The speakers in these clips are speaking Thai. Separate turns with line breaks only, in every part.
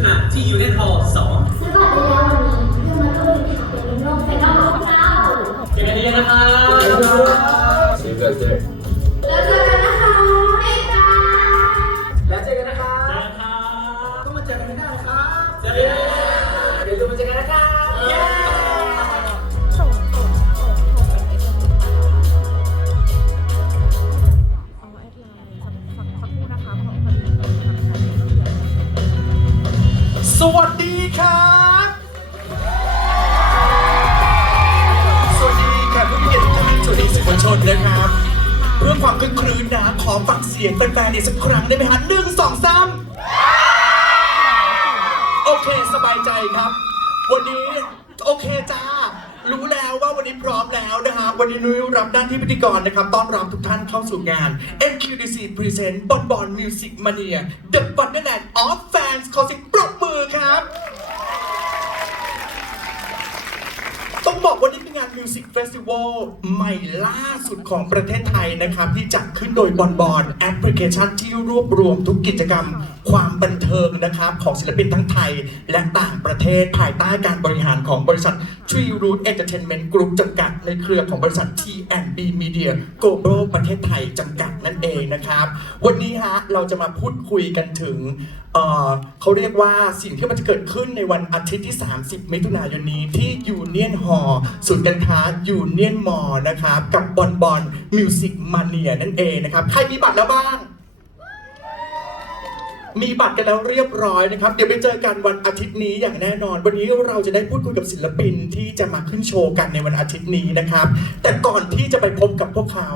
ถุนายนที่ยูเนนฮอลล์2
ซื้อบัตรได้แล้ววันนี้เพื่อมาร่วมเป็นข่าวเป็นรุ่นโลกเป็นรอบของเรา
เจอกันเยอะๆนะครับ
See you guys there. า
ย
ใจครับ
วันนี้โอเคจ้า รู้แล้วว่าวันนี้พร้อมแล้วนะฮะ วันนี้นุ้ยรับหน้าที่พิธีกรนะครับ ต้อนรับทุกท่านเข้าสู่งาน MQDC Present บอลบอล Music Mania The Wonderland of Fans ขอเสิงปรบมือครับ มิวสิกเฟสติวัลใหม่ล่าสุดของประเทศไทยนะครับ ที่จัดขึ้นโดยบอลบอลแอปพลิเคชันที่รวบรวมทุกกิจกรรม ความบันเทิงนะครับ ของศิลปินทั้งไทยและต่างประเทศภายใต้การบริหารของบริษัท Tree Root Entertainment Group จำกัด ในเครือของบริษัท T&B Media Global ประเทศไทยจำกัดนั่นเองนะครับ วันนี้ฮะเราจะมาพูดคุยกันถึงเอ่อเขาเรียกว่าสิ่งที่มันจะเกิดขึ้นในวันอาทิตย์ที่ 30 มิถุนายนนี้ที่ยูเนียนฮอลศูนย์การค้ายูเนียนมอนะครับ กับบอลบอลมิวสิกมาเนียนั่นเองนะครับ ใครมีบัตรแล้วบ้าง มีบัตรกันแล้วเรียบร้อยนะครับ เดี๋ยวไปเจอกันวันอาทิตย์นี้อย่างแน่นอน วันนี้เราจะได้พูดคุยกับศิลปินที่จะมาขึ้นโชว์กันในวันอาทิตย์นี้นะครับ แต่ก่อนที่จะไปพบกับพวกเขา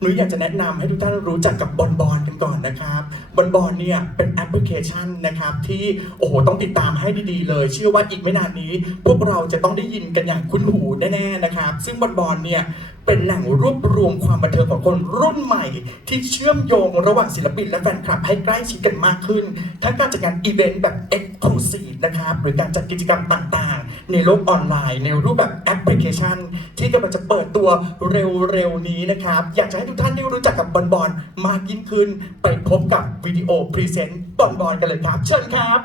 หนูอยากจะแนะนำให้ทุกท่านรู้จักกับบอลบอลกันก่อนนะครับบอลบอลเนี่ยเป็นแอปพลิเคชันนะครับที่โอ้โหต้องติดตามให้ดีๆ เลย เชื่อว่าอีกไม่นานนี้ พวกเราจะต้องได้ยินกันอย่างคุ้นหูแน่ๆนะครับ ซึ่งบอลบอลเนี่ยเป็นแหล่งรวบรวมความบันเทิงของคนรุ่นใหม่ ที่เชื่อมโยงระหว่างศิลปินและแฟนคลับให้ใกล้ชิดกันมากขึ้น ทั้งการจัดงานอีเวนต์แบบ Exclusive นะครับหรือการจัดกิจกรรมต่างๆ ในโลกออนไลน์ ในรูปแบบแอปพลิเคชัน ที่กำลังจะเปิดตัวเร็วๆนี้นะครับ อยากจะให้ทุกท่านได้รู้จักกับบอลบอลมากยิ่งขึ้น ไปพบกับวิดีโอพรีเซนต์บอลบอลกันเลยครับ เชิญครับ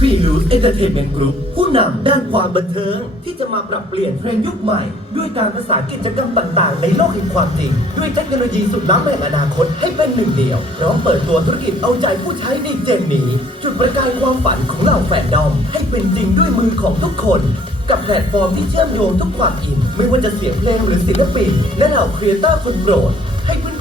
ฟีลูสเอนเตอร์เทนเมนต์กรุ๊ปผู้นำด้านความบันเทิง ที่จะมาปรับเปลี่ยนเทรนด์ยุคใหม่ ด้วยการประสานกิจกรรมต่างๆ ในโลกแห่งความจริง ด้วยเทคโนโลยีสุดล้ำแห่งอนาคตให้เป็นหนึ่งเดียวพร้อมเปิดตัวธุรกิจเอาใจผู้ใช้ในเจนนี้ จุดประกายความฝันของเหล่าแฟนดอม ให้เป็นจริงด้วยมือของทุกคน กับแพลตฟอร์มที่เชื่อมโยงทุกความอิน ไม่ว่าจะเสียงเพลงหรือศิลปินและเหล่าครีเอเตอร์คนโปรด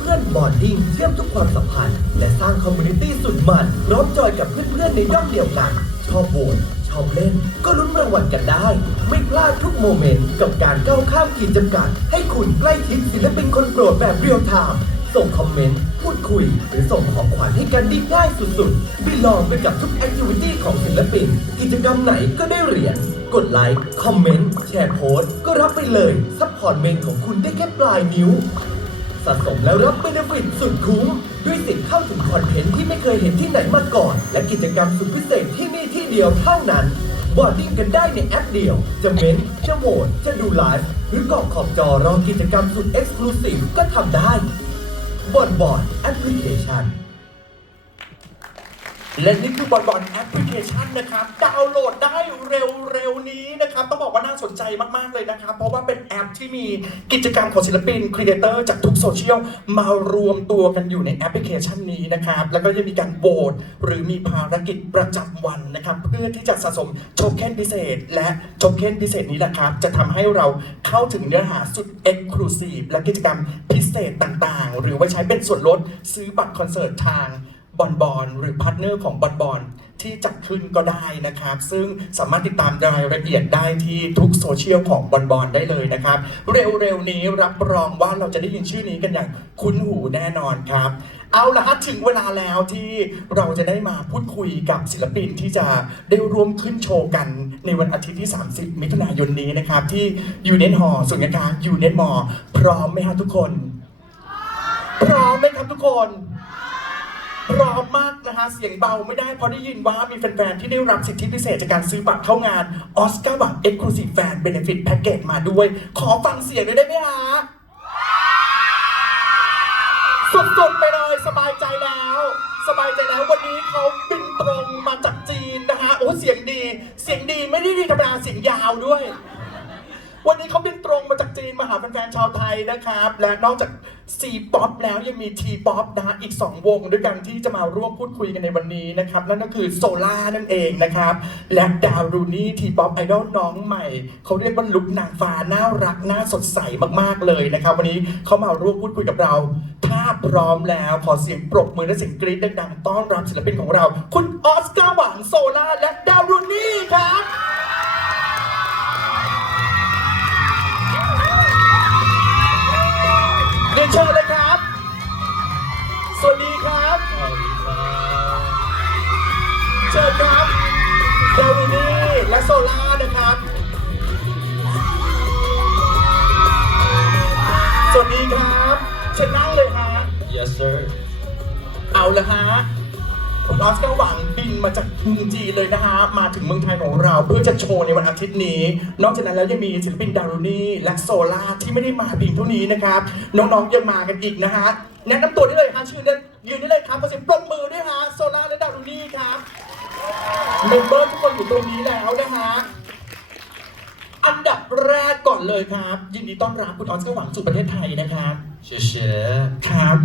พื่อนบอนดิ้งเชื่อมทุกความสัมพันธ์ และสร้างคอมมูนิตี้สุดมันพร้อมจอยกับเพื่อนๆในย่อมเดียวกัน ชอบโหวตชอบเล่น ก็ลุ้นรางวัลกันได้ ไม่พลาดทุกโมเมนต์กับการก้าวข้ามขีดจำกัด ให้คุณใกล้ชิดศิลปินคนโปรดแบบเรียลไทม์ส่งคอมเมนต์ พูดคุย หรือส่งของขวัญให้กันได้ง่ายสุดๆบิลองไปกับทุกแอคทิวิตี้ของศิลปิน กิจกรรมไหนก็ได้เหรียญ กดไลค์ คอมเมนต์ แชร์โพสต์ ก็รับไปเลย ซัพพอร์ตเมนของคุณได้แค่ปลายนิ้ว สะสมแล้วรับเบนฟิตสุดคุ้มด้วยสิทธิ์เข้าถึงคอนเทนต์ที่ไม่เคยเห็นที่ไหนมาก่อน และกิจกรรมสุดพิเศษที่นี่ที่เดียวเท่านั้นบอดดิ้งกันได้ในแอปเดียว จะเม้น จะโหวตจะดูไลฟ์หรือกรอกขอบจอรอกิจกรรมสุดเอ็กซ์คลูซีฟก็ทำได้บอร์ดบอร์ดแอปพลิเคชัน
และนี่คือบอลบอลแอปพลิเคชันนะครับ ดาวน์โหลดได้เร็วๆนี้นะครับ ต้องบอกว่าน่าสนใจมากๆเลยนะครับ เพราะว่าเป็นแอปที่มีกิจกรรมของศิลปินครีเอเตอร์จากทุกโซเชียลมารวมตัวกันอยู่ในแอปพลิเคชันนี้นะครับ แล้วก็ยังมีการโหวตหรือมีภารกิจประจำวันนะครับ เพื่อที่จะสะสมโทเค็นพิเศษ และโทเค็นพิเศษนี้แหละครับ จะทำให้เราเข้าถึงเนื้อหาสุดเอ็กซ์คลูซีฟและกิจกรรมพิเศษต่างๆ หรือว่าใช้เป็นส่วนลดซื้อบัตรคอนเสิร์ตทาง บอลบอลหรือพาร์ทเนอร์ของบอลบอลที่จัดขึ้นก็ได้นะครับ ซึ่งสามารถติดตามรายละเอียดได้ที่ทุกโซเชียลของบอลบอลได้เลยนะครับ เร็วๆนี้รับรองว่าเราจะได้ยินชื่อนี้กันอย่างคุ้นหูแน่นอนครับ เอาละฮะถึงเวลาแล้วที่เราจะได้มาพูดคุยกับศิลปินที่จะได้ร่วมขึ้นโชว์กันในวันอาทิตย์ที่ 30 มิถุนายนนี้นะครับ ที่ยูเนียนฮอลล์ศูนย์การยูเนียนมอพร้อมไหมฮะทุกคน พร้อมไหมครับทุกคน พร้อมมากนะฮะเสียงเบาไม่ได้เพราะได้ยินว่ามีแฟนๆ ที่ได้รับสิทธิพิเศษจากการซื้อบัตรเข้างานออสการ์บัตรเอ็กซ์คลูซีฟแฟนเบนฟิตแพ็กเกจมาด้วย ขอฟังเสียงหน่อยได้ไหมฮะสุดๆไปเลยสบายใจแล้ว สบายใจแล้ววันนี้เขาบินตรงมาจากจีนนะฮะโอ้เสียงดี เสียงดีไม่ได้ดีธรรมดาเสียงยาวด้วย วันนี้เขาบินตรงมาจากจีนมาหาแฟนๆชาวไทยนะครับ และนอกจาก C pop แล้วยังมี T pop นะฮะอีก 2 วงด้วยกันที่จะมาร่วมพูดคุยกันในวันนี้นะครับ นั่นก็คือโซล่านั่นเองนะครับ และดาวรูนี่ T pop ไอดอลน้องใหม่ เขาเรียกว่าลุกนางฟ้าน่ารักน่าสดใสมากๆเลยนะครับ วันนี้เขามาร่วมพูดคุยกับเรา ถ้าพร้อมแล้วขอเสียงปรบมือและเสียงกรี๊ดดังๆต้อนรับศิลปินของเรา คุณออสการ์หวังโซล่าและดาวรูนี่ครับ เชิญครับดาวินีและโซล่านะครับสวัสดีครับเชิญนั่งเลยฮะ
Yes sir
เอาละฮะคุณออสการ์หวังบินมาจากเมืองจีนเลยนะฮะ มาถึงเมืองไทยของเราเพื่อจะโชว์ในวันอาทิตย์นี้ นอกจากนั้นแล้วยังมีศิลปินดารุณีและโซล่าที่ไม่ได้มาเพียงเท่านี้นะครับ น้องๆยังมากันอีกนะฮะ แนะนำตัวได้เลยฮะชื่อได้ยืนได้เลยครับขอเสียงปรบมือด้วยฮะ โซล่าและดารุณีครับ เมมเบอร์ทุกคนอยู่ตรงนี้แล้วนะฮะ อันดับแรกก่อนเลยครับ ยินดีต้อนรับคุณออสการ์หวังสู่ประเทศไทยนะครับ
谢谢
ครับ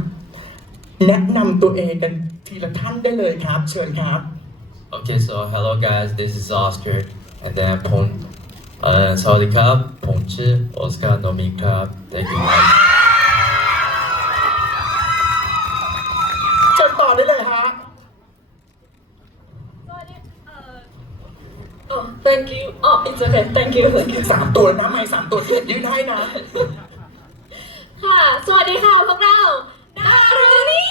แนะนำตัวเองกันทีละท่านได้เลยครับ เชิญครับ
Okay so hello guys this is Oscar and then Pong เอ่อสวัสดีครับ ผมชื่อออสการ์โนมิครับ thank you guys
เชิญต่อได้เลยฮะ
สวัสดีเอ่อ oh thank you oh it's okay thank you
สามตัวนะไม่สามตัวที่ยืนให้นะ
ค่ะ สวัสดีค่ะพวกเราดารุณี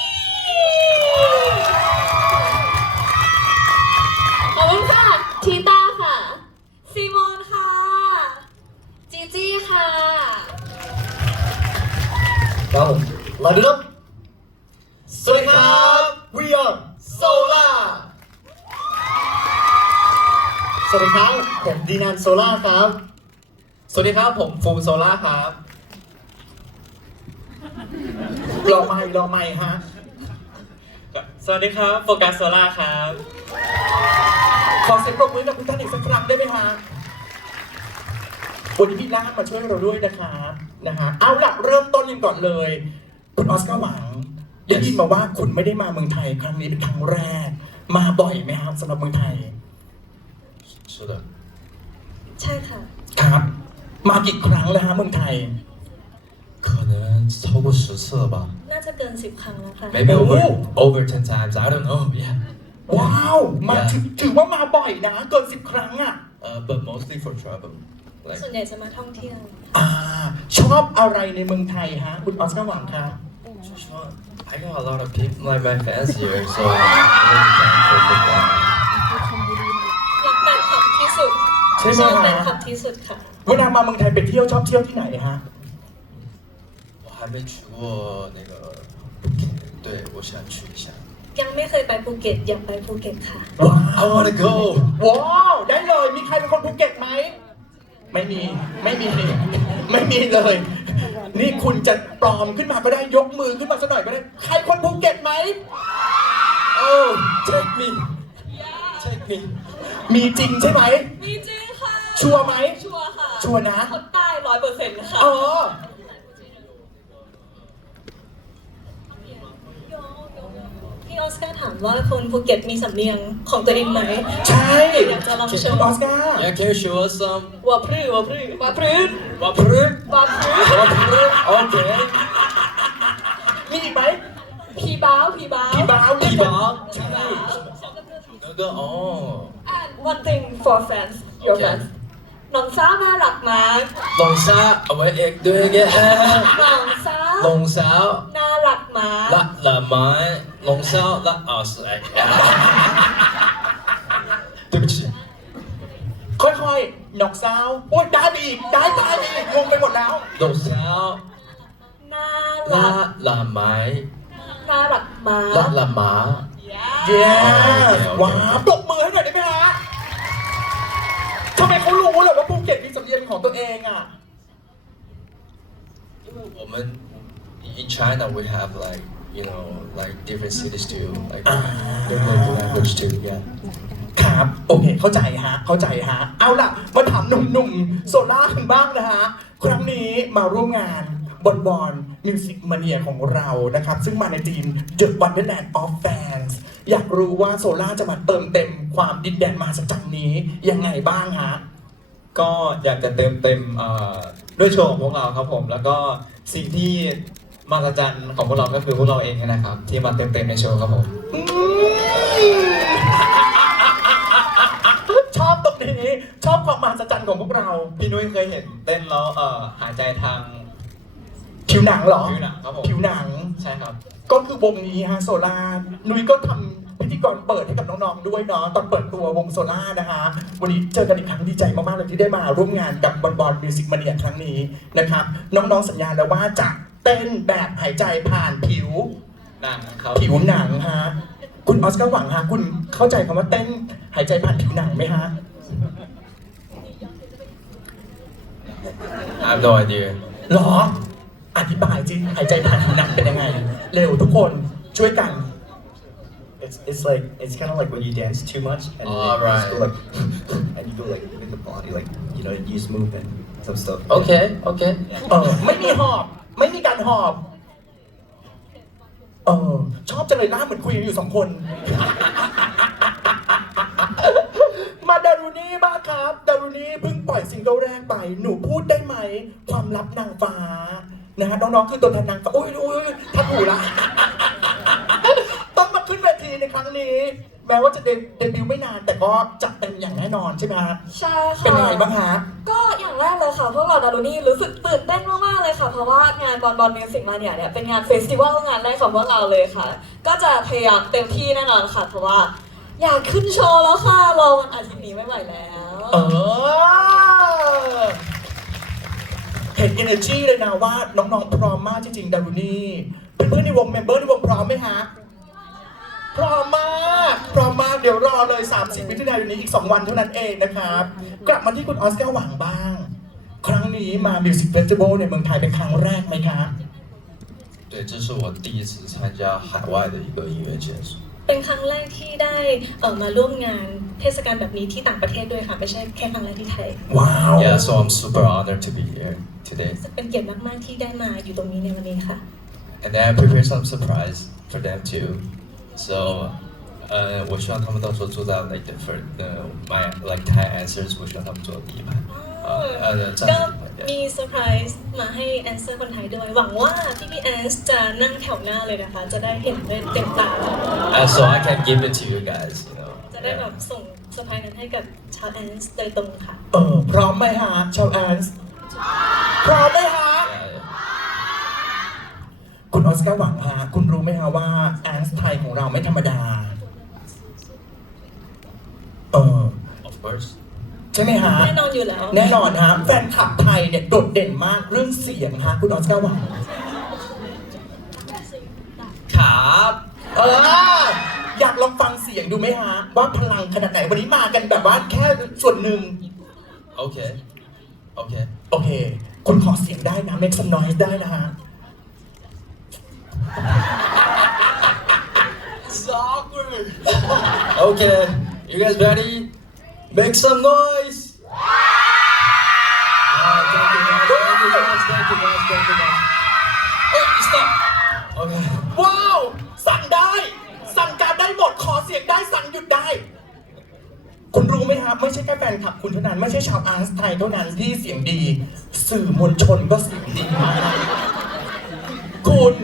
ขอบคุณค่ะทีต้าค่ะซีโมนค่ะ จีจี้ค่ะ
ครับผมมาดูครับสวัสดีครับ We are Solar สวัสดีครับ ผมดีนันโซล่าครับ
สวัสดีครับ ผมฟูมโซล่าครับ
รอไม่รอไม่ฮะ
สวัสดีครับ โฟกัสโซล่าครับ
ขอเสียงปรบมือกับคุณท่านอีกสักครั้งได้ไหมฮะวันนี้พี่ล่ามมาช่วยเราด้วยนะครับนะฮะเอาล่ะเริ่มต้นกันก่อนเลย คุณออสการ์หวังได้ยินมาว่าคุณไม่ได้มาเมืองไทยครั้งนี้เป็นครั้งแรก มาบ่อยไหมครับสำหรับเมืองไทย
是的
ใช่ค่ะ
ครับ มากี่ครั้งแล้วฮะเมืองไทย
可能超过十次了吧
น่าจะเกินสิบครั้งแล้วค่ะ
maybe over
Oh.
over ten times I don't know yeah
ว้าว มาถือถือว่ามาบ่อยนะ เกินสิบครั้งอ่ะ
uh, but mostly for travel like
ส่วนใหญ่จะมาท่องเที่ยว
อ่า ชอบอะไรในเมืองไทยฮะ คุณออสการ์หวังครับ
just want I got a lot of people like my fans here so I'm really thankful for that
ใช่ไหม
ชอบแฟน
ฮะ
คลับที่สุดค่ะ
เวลามาเมืองไทยไปเที่ยวชอบเที่ยวที่ไหนฮะ
我还没去过那个，对，我想去一下。
ยังไม่เคยไปภูเก็ต อยากไปภูเก็ตค่ะ
ว้า
I wanna go。
ว้าว ได้เลย มีใครเป็นคนภูเก็ตไหม ไม่มี ไม่มี ไม่มีเลย นี่คุณจะปลอมขึ้นมาก็ได้ ยกมือขึ้นมาสักหน่อยก็ได้ ใครคนภูเก็ตไหม
Oh, take me, take me。
มีจริงใช่ไหม
มีจริงค่ะ
ชัวร์ไหม
ชัวร์ค่ะ
ชัวร์นะ
คนใต้ร้อยเปอร์เซ็นต์ค่ะ
อ๋อ
พี่ออสการ์ถามว่าคนภูเก็ตมีสำเนียงของตัวเองไหม
ใช่
อยากจะลองโช
คุณ
ว์
ออสการ์
Yeah, can you show us some?
ว่าพรื้ว่าพรื้ว่าพรื้
What fruit?
ว่าพรื้
What fruit? Okay.
มีอีกไหม
พีบ้าวพีบ้าว
พี่บ้าวเรียก
พี่บ้าว
ใช่
那个哦，
and one thing for fans your
Okay.
fans หลงซ่านาหลักมา
หลงซาเอาไว้เอ
ก
ด้วยแกห
ลองซ่าล
งสาว
น่าลักมาก
ละละไม้ลงสาวละ
เอาแสงเดี๋ยวไปชิค่อยๆ นกซาวโอ้ยได้อีกได้ได้อีกงงไปหมดแล้ว
ลง
สา
ว
น่าละรัก
ละ
ไม้น่ารักมาละก ละหมา เย้ว้าวปรบ ของตัวเองอะ
我们 in China we have like you know like different cities too like
Ah.
different language push to yeah
ครับโอเคเข้าใจฮะเข้าใจฮะเอาล่ะมาถามหนุ่มๆโซล่ากันบ้างนะฮะครั้งนี้มาร่วมงานบอลบอลมิวสิกมาเนียของเรานะครับ ซึ่งมาในทีม The Wonderland of Fans อยากรู้ว่าโซล่าจะมาเติมเต็มความดินแดนมหัศจรรย์นี้ยังไงบ้างฮะ
ก็อยากจะเติมเต็มเอ่อด้วยโชว์ของพวกเราครับผม แล้วก็สิ่งที่มหัศจรรย์ของพวกเราก็คือพวกเราเองนะครับ ที่มาเติมเต็มในโชว์ครับผม
ชอบตรงนี้ชอบความมหัศจรรย์ของพวกเรา
พี่นุ้ยเคยเห็นเต้นแล้วเอ่อหายใจทาง
ผิวหนังเหรอ
ผิวหนังครับผม
ผิวหนัง
ใช่ครับ
ก็คือวงนี้ฮะโซล่านุ้ยก็ทำพิธีกรเปิดให้กับน้องๆด้วยเนาะตอนเปิดตัววงโซล่านะฮะวันนี้เจอกันอีกครั้งดีใจมากๆเลยที่ได้มาร่วมงานกับบอลบอลมิวสิกมาเนียครั้งนี้นะครับ น้องๆสัญญาแล้วว่าจะเต้นแบบหายใจผ่านผิว
หนังครับ
ผิวหนังฮะคุณออสการ์หวังฮะคุณเข้าใจคำว่าเต้นหายใจผ่านผิวหนังไหมฮะ
I have no idea
หรอ อธิบายจิหายใจผ่านผิวหนังเป็นยังไง เร็วทุกคนช่วยกัน
It's it's like it's kind of like when you dance too much and
Oh,
then you just go
right.
like and you go like with the body like you know you just move and some stuff.
okay okay
เออไม่มีหอบ ไม่มีการหอบเออชอบจังเลยหน้าเหมือนคุยกันอยู่สองคน มาดารุนี่บ้างครับ ดารุนี่เพิ่งปล่อยซิงเกิลแรกไป หนูพูดได้ไหม ความลับนางฟ้า นะฮะน้องๆคือตัวแทนนางฟ้าอุ้ยอุ้ยอุ้ยทับหูละต้องมาขึ้นเวทีในครั้งนี้ แม้ว่าจะเดเดบิวต์ไม่นานแต่ก็จัดเต็มอย่างแน่นอนใช่ไหมฮะ
ใช่ค่ะ
เป็นยังไงบ้างฮะ
ก็อย่างแรกเลยค่ะ พวกเราดารุนี่รู้สึกตื่นเต้นมาก ๆ เลยค่ะ เพราะว่างานบอลบอลมิวสิกมาเนี่ยเนี่ยเป็นงานเฟสติวัลงานแรกของพวกเราเลยค่ะ ก็จะพยายามเต็มที่แน่นอนค่ะ เพราะว่า อยากขึ้นโชว์แล้วค่ะรอวันอาทิตย์นี้ไม่ไหวแล้ว
เออเห็น energy เลยนะว่าน้องๆ พร้อมมากจริงๆ ดารุณีเพื่อนๆในวงเมมเบอร์ในวงพร้อมไหมฮะ พร้อมมาก พร้อมมาก เดี๋ยวรอเลย 30มิถุนายนนี้อีก 2 วันเท่านั้นเองนะครับ กลับมาที่คุณออสการ์หวังบ้าง ครั้งนี้มา Music Festival ในเมืองไทยเป็นครั้งแรกไหมครับ
对这是我第一次参加海外的一个音乐节
เป็นครั้งแรกที่ได้เอ่อมาร่วมงานเทศกาลแบบนี้ที่ต่างประเทศด้วยค่ะ ไม่ใช่แค่ครั้งแรกที่ไทย
ว้าว
yeah so I'm super honored to be here today
เป็นเกียรติมาก ๆ ที่ได้มาอยู่ตรงนี้ในวันนี้ค่ะ
and then I prepared some surprise for them too so 呃，我希望他们到时候坐在 like the first 呃 my like Thai answers，我希望他们坐第一排，呃呃站
ก็
第一排。
มีเซอร์ไพรส์มาให้แอนเซอร์คนไทยด้วย หวังว่าพี่พี่แอนส์จะนั่งแถวหน้าเลยนะคะ จะได้เห็นด้วยเต็มตา
Uh, so I can give it to you guys, you know.
จะได้แบบส่งเซอร์ไพรส์นั้นให้กับชาวแอนส์โดยตรงค่ะ
เออพร้อมไหมฮะชาวแอนส์พร้อมไหมฮะ
Yeah, yeah.
คุณออสการ์หวังฮะคุณรู้ไหมฮะว่าแอนส์ไทยของเราไม่ธรรมดา เออ
Of course.
ใช่ไหมฮะ
แน่นอนอยู่แล้ว
แน่นอนฮะแฟนคลับไทยเนี่ยโดดเด่นมากเรื่องเสียงฮะคุณออสการ์หวัง
ครับ
เออ อยากลองฟังเสียงดูไหมฮะ ว่าพลังขนาดไหนวันนี้มากันแบบว่าแค่ส่วนหนึ่ง
Okay. Okay.
โอเค คุณขอเสียงได้นะ make some noise ได้นะฮะ
It's awkward. okay. You guys ready? Make some noise. Alright, thank you guys. Thank you guys. Thank you guys. Thank you guys. Oh, stop. Okay.
สั่งการได้หมดขอเสียงได้สั่งหยุดได้ คุณรู้ไหมครับ ไม่ใช่แค่แฟนคลับคุณเท่านั้น ไม่ใช่ชาวอาร์ตไทยเท่านั้นที่เสียงดี สื่อมวลชนก็เสียงดีมากคุณ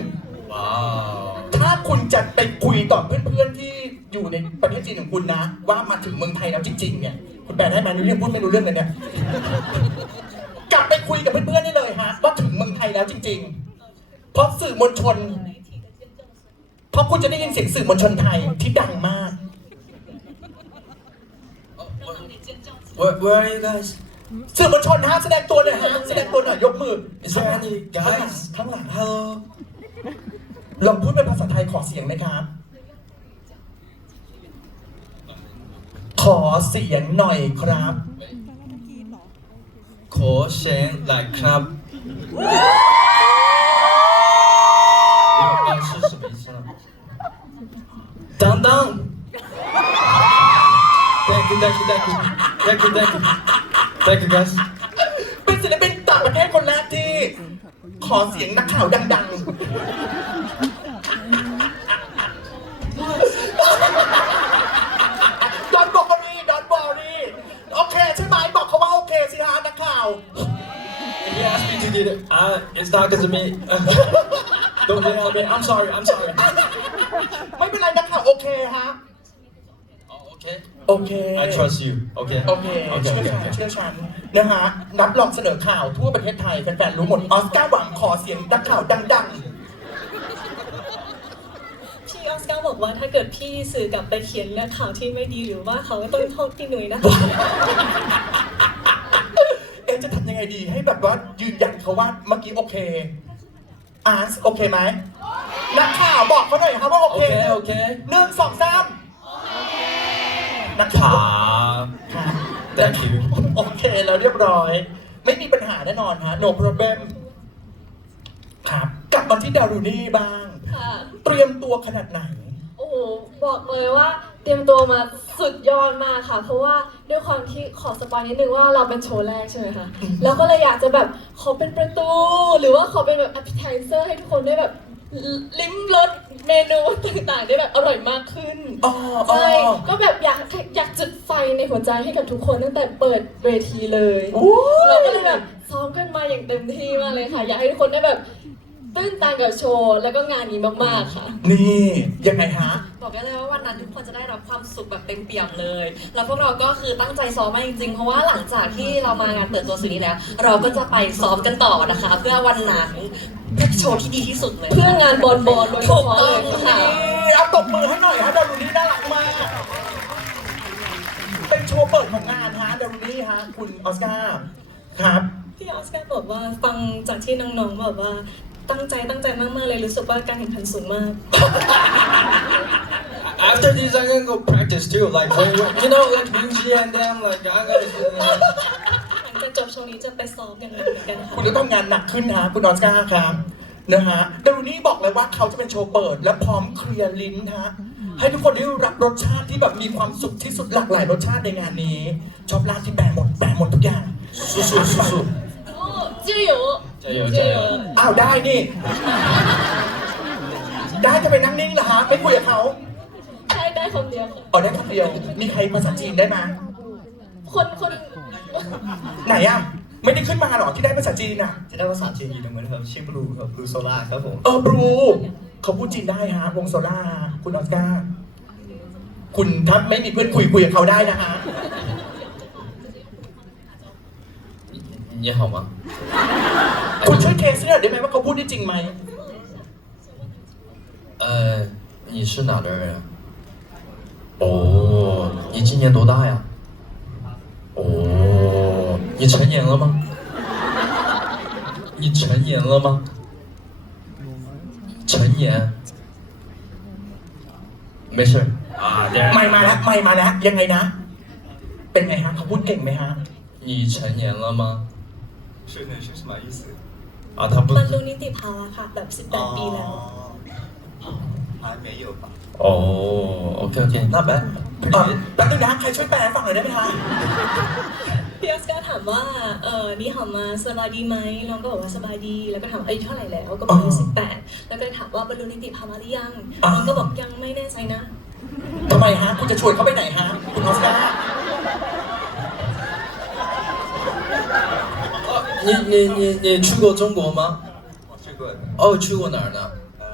ถ้าคุณจะไปคุยต่อเพื่อนๆที่อยู่ในประเทศจีนของคุณนะ ว่ามาถึงเมืองไทยแล้วจริงๆเนี่ยคุณแปลได้ไหมนุ้ยยังพูดไม่รู้เรื่องเลยเนี่ยกลับไปคุยกับเพื่อนๆได้เลยฮะว่าถึงเมืองไทยแล้วจริง ๆ เพราะสื่อมวลชน เพราะคุณจะได้ยินเสียงสื่อมวลชนไทยที่ดังมาก
Where, where are you guys?
สื่อมวลชนฮะแสดงตัวหน่อยฮะแสดงตัวหน่อยยกมือ
Is there any
ข้างหลัง
guys?
ข้างหลัง
Hello.
ลองพูดเป็นภาษาไทยขอเสียงไหมครับ ขอเสียงหน่อยครับ
ขอเสียงหน่อยครับ Dun dun. Thank you, thank you, thank you, thank you, thank you, thank you guys.
เป็นศิลปินต่างประเทศคนแรกที่ ขอเสียงนักข่าวดังๆ ดอนบอกรีดอนบอรีโอเคใช่ไหมบอกเขาว่าโอเคสิฮะนักข่าว
If you ask me to do it, uh, it's not because of me. Don't blame it me. I'm sorry. I'm sorry.
ไม่เป็นไรนะ โอเคฮะ
Oh, okay.
โอเค
I trust you. Okay.
โอเค
Okay,
เชื่อ
okay,
ฉัน
okay.
เชื่อฉันนะฮะนับลองเสนอข่าวทั่วประเทศไทย แฟนๆรู้หมด ออสการ์หวังขอเสียงนักข่าวดัง
พี่ออสการ์บอกว่าถ้าเกิดพี่สื่อกลับไปเขียนเรื่องข่าวที่ไม่ดีหรือว่าเขาก็ต้องโทษพี่หนุ่ยนะคะ
ๆ เอ๊ะจะทำยังไงดีให้แบบว่ายืนยันเขาว่าเมื่อกี้โอเคอาร์สโอเคไหม นักข่าวบอกเขาหน่อยครับว่าโอเค
Okay, okay.
หนึ่งสองสามนักข่าว
Ah, thank you.
โอเคแล้วเรียบร้อย ไม่มีปัญหาแน่นอนฮะ no problem ครับกลับมาที่ดารูนี่บ้าง
ค่ะ
เตรียมตัวขนาดไหน
โอ้โห บอกเลยว่าเตรียมตัวมาสุดยอดมากค่ะ เพราะว่าด้วยความที่ขอสปอยนิดนึงว่าเราเป็นโชว์แรกใช่ไหมคะเราก็เลยอยากจะแบบขอเป็นประตู หรือว่าขอเป็นแบบ appetizer ให้ทุกคนได้แบบ ลิ้มรสเมนูต่างๆได้แบบอร่อยมากขึ้น
อ๋ออ๋อ
ใช่ก็แบบอยากอยากจุดไฟในหัวใจให้กับทุกคนตั้งแต่เปิดเวทีเลย
โอ้ย
เราก็เลยแบบซ้อมกันมาอย่างเต็มที่มากเลยค่ะ อยากให้ทุกคนได้แบบ ตื้นตันกับโชว์แล้วก็งานนี้มากๆค่ะ
นี่ยังไงฮะ
บอกได้เลยว่าวันนั้นทุกคนจะได้รับความสุขแบบเต็มเปี่ยมเลย แล้วพวกเราก็คือตั้งใจซ้อมมากจริงๆ เพราะว่าหลังจากที่เรามางานเปิดตัวซีรีส์แล้ว เราก็จะไปซ้อมกันต่อนะคะ เพื่อวันนั้นเพื่อโชว์ที่ดีที่สุดเลย
เพื่องานบอลบอลโดยเฉ
ถูก
พาะ
ต้
เล
อง
ย
ค่ะ
ค่ะ
นี่เอาตบมือให้หน่อยฮะดารุนี่น่ารักมากเป็นโชว์เปิดของงานฮะดารุนี่ฮะคุณออสการ์ครับ
พี่ออสการ์บอกว่าฟังจากที่น้องๆแบบว่า ตั้งใจตั้งใจมากๆเลยรู้สึกว่าการแข่งขันสูงมาก
After this, I'm gonna go practice too. Like, when, when, you know, like Yuji and them. Like, I'm gonna.
หลังจากจบโชว์นี้จะไปซ้อมกันเหมือนกันค่ะ
คุณจะต้องงานหนักขึ้นฮะคุณออสการ์ครับนะฮะดารุนี่บอกเลยว่าเขาจะเป็นโชว์เปิดและพร้อมเคลียร์ลิ้นฮะให้ทุกคนได้รับรสชาติที่แบบมีความสุขที่สุดหลากหลายรสชาติในงานนี้ชอบร้านที่แปลหมดแปลหมดทุกอย่าง
สู้สู้สู้สู้
โอ้ จิ๋วอยู่
加油加油！
อ้าวได้นี่ ได้จะไปนั่งนิ่งเหรอฮะไม่คุยกับเขา
ใช่ได้คนเดียวค่ะ
อ๋อได้คำเดียว มีใครภาษาจีนได้ไหม
คนคน
ไหนอ่ะ ไม่ได้ขึ้นมาหรอที่ได้ภาษาจีนอ่ะ
ที่ได้ภาษาจีนอยู่ตรงนั้นครับชื่อบลูครับบลูโซล่าครับผม
เออบรูเขาพูดจีนได้ฮะวงโซล่าคุณออสการ์คุณถ้าไม่มีเพื่อนคุยคุยกับเขาได้นะฮะ
你好吗？
คุณช่วยเทสให้หน่อยได้ไหมว่าเขาพูดได้จริงไหม
呃，你是哪的人啊？哦，你今年多大呀？哦，你成年了吗？你成年了吗？成年。没事儿啊，
ไม่มาแล้วไม่มาแล้วยังไงนะ เป็นไงฮะเขาพูดเก่งไหมฮะ
你成年了吗？
是的是什么意思
啊，他不
บรรลุนิติภาวะค่ะแบบ 18 ปีแล้ว
还没有吧
哦，OK OK，not bad。
เออแป๊บนึงนะใครช่วยแปลให้ฟังหน่อยได้ไหมฮะ
พี่ออสการ์ถามว่า เออนี่หอมมาสบายดีไหมน้องก็บอกว่าสบายดี แล้วก็ถามอายุเท่าไหร่แล้ว ก็บอกอายุสิบแปดแล้วก็ถามว่าบรรลุนิติภาวะหรือยัง
อ่า
น้องก็บอกยังไม่แน่ใจนะ
ทำไมฮะ คุณจะชวนเขาไปไหนฮะ คุณออสการ์
你你你你去过中国吗？
我去过
哦，去过哪儿呢？
呃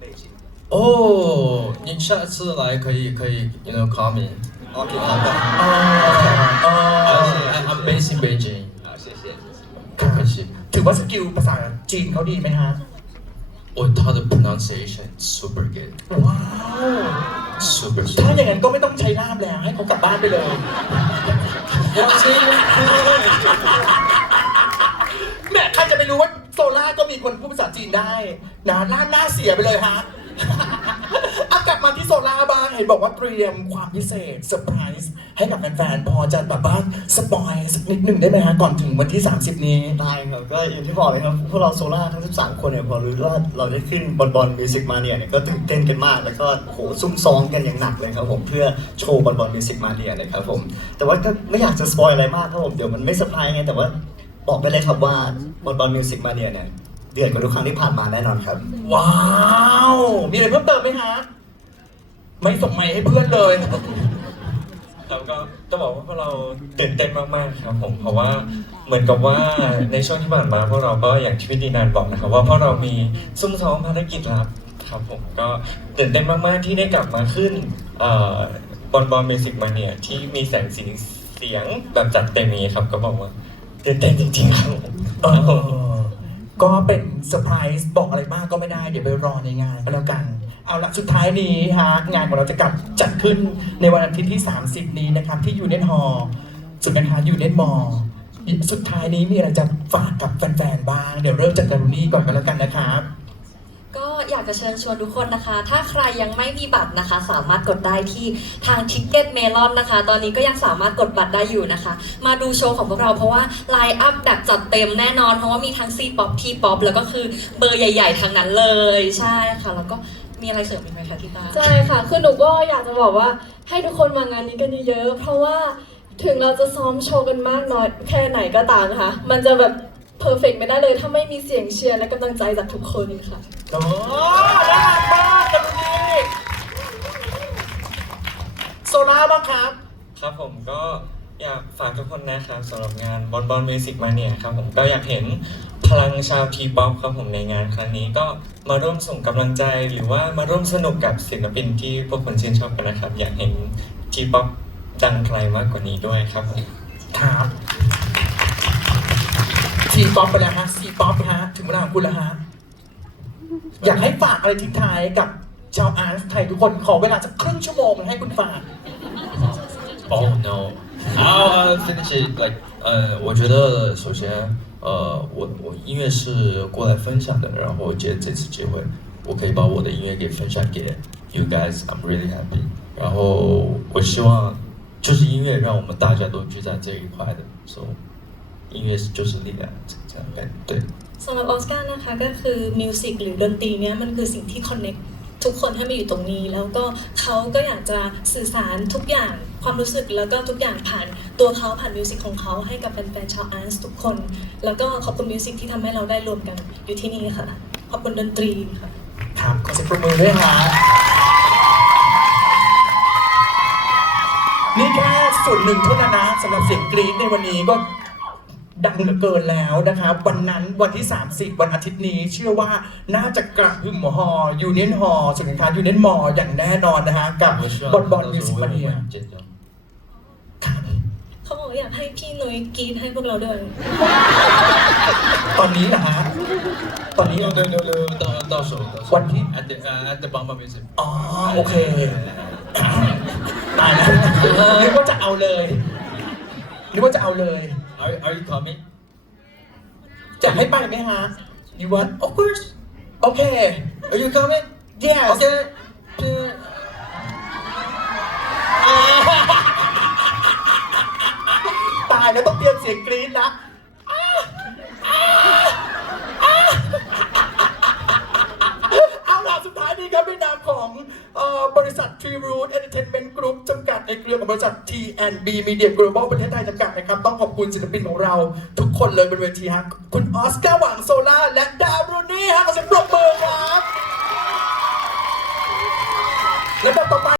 北京
哦，你下次来可以可以，you know call me。
OK 好的
อ๋ออ๋อ
I I'm based in Beijing。
好谢谢
不客气。
ถือว่าสกิลภาษาจีนเขาดีไหมฮะ
哦，他的 pronunciation super good。
ว้าว
super
ถ้า
super。
อย่างนั้นก็ไม่ต้องใช้ล่ามแล้ว ให้เขากลับบ้านไปเลย แหม่ใครจะ ไปรู้ว่าโซล่าก็มีคนพูดภาษาจีนได้นะล่าหน้าเสียไปเลยฮะอะกลับมาที่โซล่าบ้างเห็นบอกว่าเตรียมความพิเศษเซอร์ไพรส์ให้กับแฟนๆ พอจะแบบว่าสปอยสักนิดหนึ่งได้ไหมฮะ ก่อนถึงวันที่ 30 นี้
ได้ครับก็อย่างที่บอกเลยครับพวกเราโซล่าทั้ง 13 คนเนี่ยพอรู้ว่าเราได้ขึ้นบอลบอลมิวสิกมาเนี่ยก็ตื่นเต้นกันมาก แล้วก็โหซุ่มซ้อมกันอย่างหนักเลยครับผมเพื่อโชว์บอลบอลมิวสิกมาเนี่ยนะครับผมแต่ว่าก็ไม่อยากจะสปอยอะไรมากครับผมเดี๋ยวมันไม่เซอร์ไพรส์ไงแต่ว่า บอกได้เลยครับว่าบอลบอลมิวสิกมาเนี่ยเดือดกว่าทุกครั้งที่ผ่านมาแน่นอนครับ
ว้าว มีอะไรเพิ่มเติมไหมฮะ ไม่ส่งไมค์ให้เพื่อนเลย
แล้วก็จะบอกว่าพวกเราตื่นเต้นมากๆครับผมเพราะว่าเหมือนกับว่าในช่วงที่ผ่านมาพวกเราก็อย่างที่พี่ดีนานบอกนะครับ ว่าพวกเรามีซุ่มซ้อมภารกิจลับครับผมก็ตื่นเต้นมากๆที่ได้กลับมาขึ้นบอลบอลเมสิกมาเนี่ยที่มีแสงสีเสียงแบบจัดเต็มนี้ครับก็บอกว่า ตื่นเต้นจริงๆครับ
เออก็เป็นเซอร์ไพรส์บอกอะไรมากก็ไม่ได้ เดี๋ยวไปรอในงานก็แล้วกัน เอาละสุดท้ายนี้ฮะงานของเราจะกลับจัดขึ้นในวันอาทิตย์ที่ 30 นี้นะครับ ที่ยูเนตฮอลสุดการค้ายูเนตมอลสุดท้ายนี้มีอะไรจะฝากกับแฟนๆบ้าง เดี๋ยวเริ่มจากดารุนี่ก่อนก็แล้วกันนะครับ
อยากจะเชิญชวนทุกคนนะคะ ถ้าใครยังไม่มีบัตรนะคะ สามารถกดได้ที่ทางทิกเก็ตเมลอนนะคะ ตอนนี้ก็ยังสามารถกดบัตรได้อยู่นะคะ มาดูโชว์ของพวกเราเพราะว่าไลน์อัพแบบจัดเต็มแน่นอน เพราะว่ามีทั้งซีป๊อปทีป๊อปแล้วก็คือเบอร์ใหญ่ ๆ ทั้งนั้นเลยใช่ค่ะแล้วก็มีอะไรเสริมอีกไหมคะที่ตา
ใช่ค่ะ คือหนูก็อยากจะบอกว่าให้ทุกคนมางานนี้กันเยอะๆเพราะว่าถึงเราจะซ้อมโชว์กันมากน้อยแค่ไหนก็ตามนะคะ มันจะแบบ เพอร์เฟกไม่ได้เลยถ้าไม่มีเสียงเชียร์และกำลังใจจากทุกคนค่ะ
โอ้น่ารักมากดารุนี่โซล่าบ้างครับ
ครับผมก็อยากฝากทุกคนนะครับสำหรับงานบอลบอลมิวสิกมาเนี่ยครับผมก็อยากเห็นพลังชาวทีป๊อปครับผมในงานครั้งนี้ก็มาร่วมส่งกำลังใจหรือว่ามาร่วมสนุกกับศิลปินที่พวกคนชื่นชอบกันนะครับ อยากเห็นทีป๊อปดังไกลมากกว่านี้ด้วยครับผม
ครับ ทีป๊อปไปแล้วฮะซีป๊อปฮะ ถึงเวลาของคุณแล้วฮะ อยากให้ฝากอะไรทิ้งท้ายกับชาวอาร์ตไทยทุกคนขอเวลาสักครึ่งชั่วโมงให้คุณฝาก
Oh no. I'll finish it like 呃，我觉得首先呃，我我音乐是过来分享的，然后我觉得这次机会，我可以把我的音乐给分享给 you guys. I'm really happy. 然后我希望就是音乐让我们大家都聚在这一块的，so English usually
สำหรับออสการ์นะคะก็คือมิวสิกหรือดนตรีเนี้ยมันคือสิ่งที่คอนเน็กทุกคนให้มาอยู่ตรงนี้ แล้วก็เขาก็อยากจะสื่อสารทุกอย่างความรู้สึกแล้วก็ทุกอย่างผ่านตัวเขาผ่านมิวสิกของเขาให้กับแฟนๆชาวอาร์ตทุกคน แล้วก็ขอบคุณมิวสิกที่ทำให้เราได้รวมกันอยู่ที่นี่ค่ะ ขอบคุณดนตรีค่ะ
ครับขอเสียงประมือด้วยค่ะนี่แค่ส่วนหนึ่งเท่านั้นนะสำหรับเสียงกรี๊ดในวันนี้ก็ ดังเหลือเกินแล้วนะคะวันนั้นวันที่ 30 วันอาทิตย์นี้ เชื่อว่าน่าจะกลับหึ่มฮอยูเนียนฮอสุนทรยูเนียนมออย่างแน่นอนนะคะกับบอลบอลมิวสิกเนีย
เขาบอกอยากให้พี่นุ้ยกินให้พวกเราด้วย
ตอนนี้นะฮะตอนนี้
เร็วๆๆตอนตอนสอง
วันที่
at the at the bomb music
อ๋อโอเคตายแล้วนึกว่าจะเอาเลยนึกว่าจะเอาเลย
Are are you coming?
จะให้ไปไหมฮะ You want of course โอเค
Are you coming?
yes
Okay.
ตายแล้วต้องเตรียมเสียงกรี๊ดนะเอาล่ะสุดท้าย นี้ครับในนามของอบริษัท Tree Root Entertainment Group จำกัดในเครือของบริษัท T&B Media Global ประเทศไทยจำกัดนะครับ ต้องขอบคุณศิลปินของเรา ทุกคนเลยบนเวทีฮะคุณออสการ์หวังโซล่าและดาวรูนี่ฮะขอเสียงปรบมือครับและแบบต่อไป